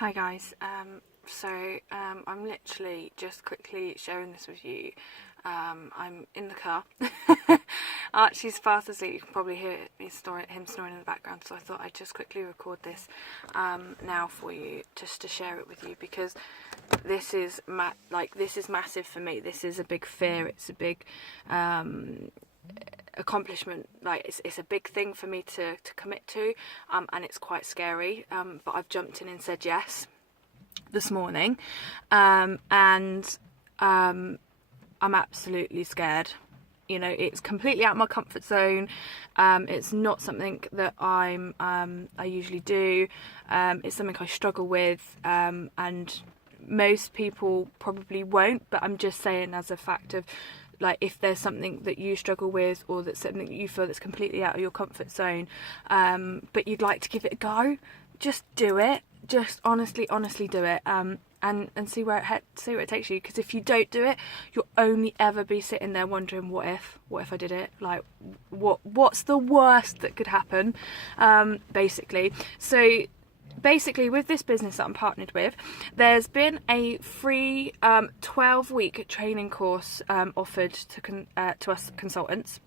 Hi guys, I'm literally just quickly sharing this with you. I'm in the car. Archie's fast asleep. You can probably hear him snoring in the background, so I thought I'd just quickly record this now for you, just to share it with you, because this is massive for me. This is a big fear. It's a big accomplishment. Like it's a big thing for me to commit to, and it's quite scary, but I've jumped in and said yes this morning, and I'm absolutely scared. You know, it's completely out of my comfort zone. It's not something that I usually do. It's something I struggle with, and most people probably won't, but I'm just saying as a fact of, like, if there's something that you struggle with, or that's something that you feel that's completely out of your comfort zone, but you'd like to give it a go, just do it. Just honestly do it, and see where it takes you. Because if you don't do it, you'll only ever be sitting there wondering, what if I did it? Like, what's the worst that could happen? Basically. So basically, with this business that I'm partnered with, there's been a free 12-week training course offered to us consultants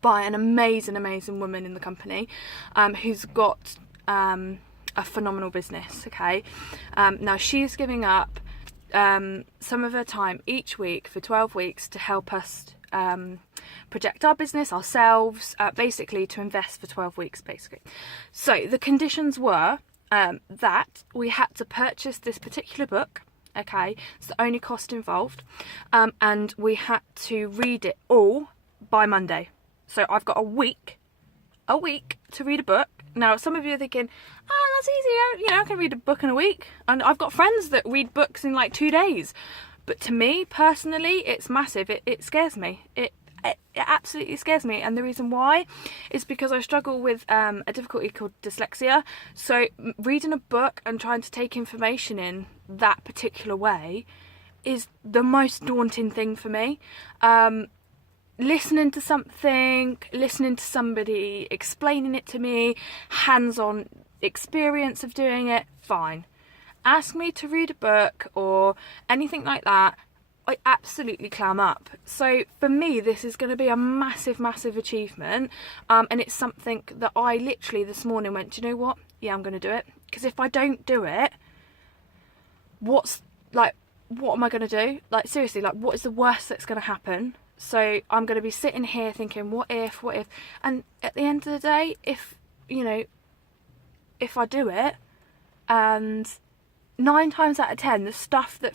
by an amazing woman in the company, who's got a phenomenal business. Okay, now she's giving up some of her time each week for 12 weeks to help us project our business ourselves, basically to invest for 12 weeks basically. So the conditions were that we had to purchase this particular book. Okay, it's the only cost involved, and we had to read it all by Monday. So I've got a week to read a book. Now, some of you are thinking, oh, that's easy, I can read a book in a week. And I've got friends that read books in like 2 days. But to me, personally, it's massive. It scares me. It absolutely scares me. And the reason why is because I struggle with a difficulty called dyslexia. So reading a book and trying to take information in that particular way is the most daunting thing for me. Listening to somebody explaining it to me, hands-on experience of doing it, fine. Ask me to read a book or anything like that, I absolutely clam up. So for me, this is going to be a massive achievement, and it's something that I literally this morning went, do you know what? Yeah, I'm going to do it. Because if I don't do it, what am I going to do? Like, seriously, like, what is the worst that's going to happen? So I'm going to be sitting here thinking, what if? And at the end of the day, if I do it, and 9 times out of 10, the stuff that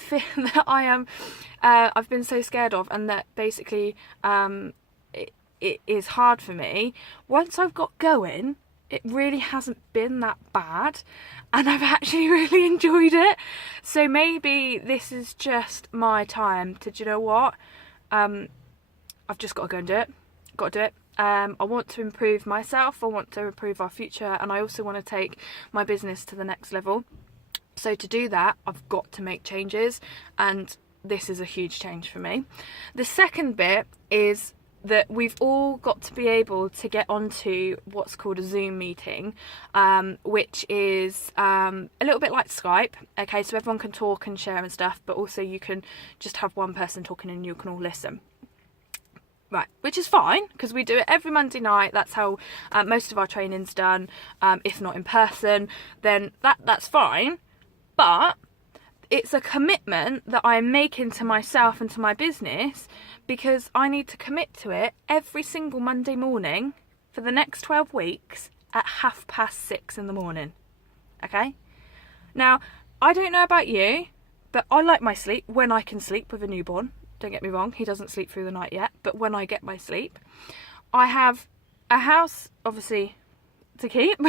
I've been so scared of, and that basically it is hard for me, once I've got going, it really hasn't been that bad, and I've actually really enjoyed it. So maybe this is just my time to, do you know what? I've just got to go and do it. I want to improve myself, I want to improve our future, and I also want to take my business to the next level. So to do that, I've got to make changes, and this is a huge change for me. The second bit is that we've all got to be able to get onto what's called a Zoom meeting, which is a little bit like Skype. Okay, so everyone can talk and share and stuff, but also you can just have one person talking and you can all listen. Right, which is fine, because we do it every Monday night. That's how most of our training's done. If not in person, then that's fine. But it's a commitment that I'm making to myself and to my business, because I need to commit to it every single Monday morning for the next 12 weeks at 6:30 in the morning. Okay? Now, I don't know about you, but I like my sleep when I can sleep with a newborn. Don't get me wrong, he doesn't sleep through the night yet, but when I get my sleep, I have a house, obviously, to keep,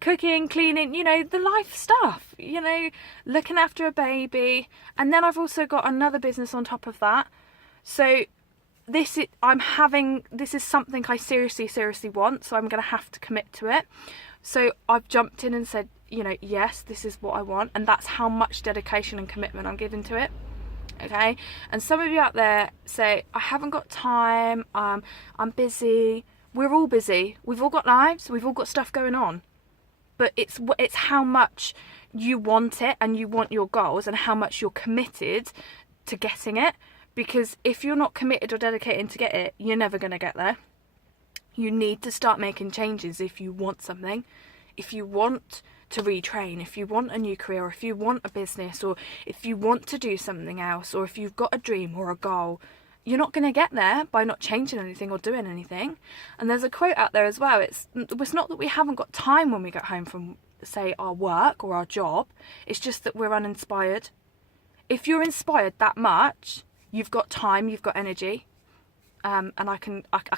cooking, cleaning, the life stuff, looking after a baby, and then I've also got another business on top of that. So this is something I seriously want, so I'm going to have to commit to it. So I've jumped in and said, yes, this is what I want, and that's how much dedication and commitment I'm giving to it. Okay, and some of you out there say, I haven't got time, I'm busy. We're all busy. We've all got lives. We've all got stuff going on. but it's how much you want it and you want your goals and how much you're committed to getting it. Because if you're not committed or dedicated to get it, you're never going to get there. You need to start making changes if you want something. If you want to retrain, if you want a new career, or if you want a business, or if you want to do something else, or if you've got a dream or a goal, you're not going to get there by not changing anything or doing anything. And there's a quote out there as well. It's not that we haven't got time when we get home from, say, our work or our job. It's just that we're uninspired. If you're inspired that much, you've got time, you've got energy. And I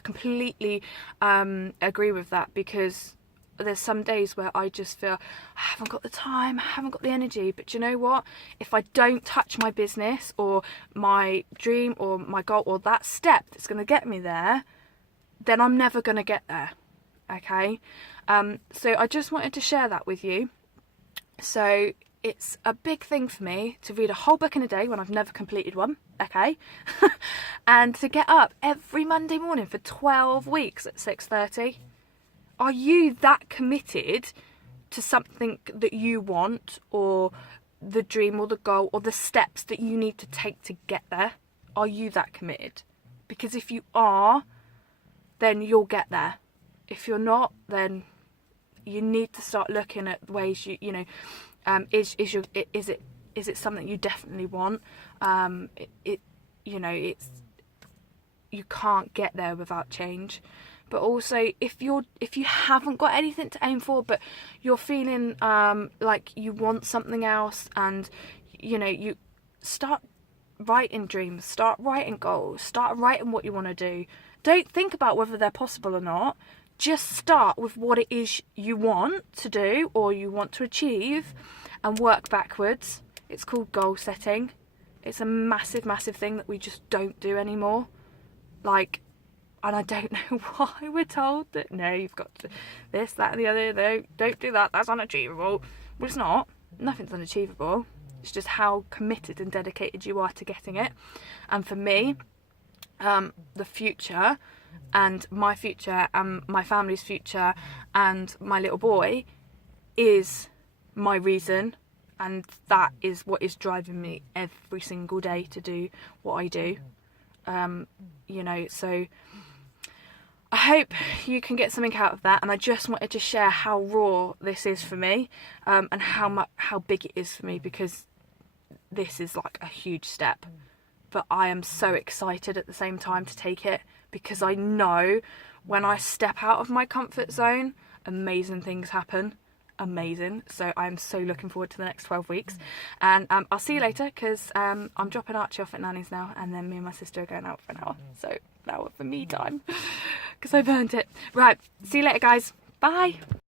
completely agree with that, because there's some days where I just feel I haven't got the time, I haven't got the energy. But you know what? If I don't touch my business or my dream or my goal or that step that's going to get me there, then I'm never going to get there. Okay? So I just wanted to share that with you. So it's a big thing for me to read a whole book in a day when I've never completed one. Okay? And to get up every Monday morning for 12 weeks at 6:30. Are you that committed to something that you want, or the dream or the goal or the steps that you need to take to get there? Are you that committed? Because if you are, then you'll get there. If you're not, then you need to start looking at ways is it something you definitely want? You can't get there without change. But also, if you haven't got anything to aim for, but you're feeling like you want something else, and you start writing dreams, start writing goals, start writing what you want to do. Don't think about whether they're possible or not. Just start with what it is you want to do or you want to achieve, and work backwards. It's called goal setting. It's a massive, massive thing that we just don't do anymore. And I don't know why we're told that, no, you've got to this, that and the other, no, don't do that, that's unachievable. Well, it's not. Nothing's unachievable. It's just how committed and dedicated you are to getting it. And for me, the future, and my future, and my family's future, and my little boy is my reason. And that is what is driving me every single day to do what I do. So I hope you can get something out of that, and I just wanted to share how raw this is for me, and how big it is for me, because this is like a huge step. But I am so excited at the same time to take it, because I know when I step out of my comfort zone, amazing things happen. Amazing. So I'm so looking forward to the next 12 weeks, and I'll see you later, because I'm dropping Archie off at Nanny's now, and then me and my sister are going out for an hour. So now for me time, because I burnt it. Right, see you later guys, bye.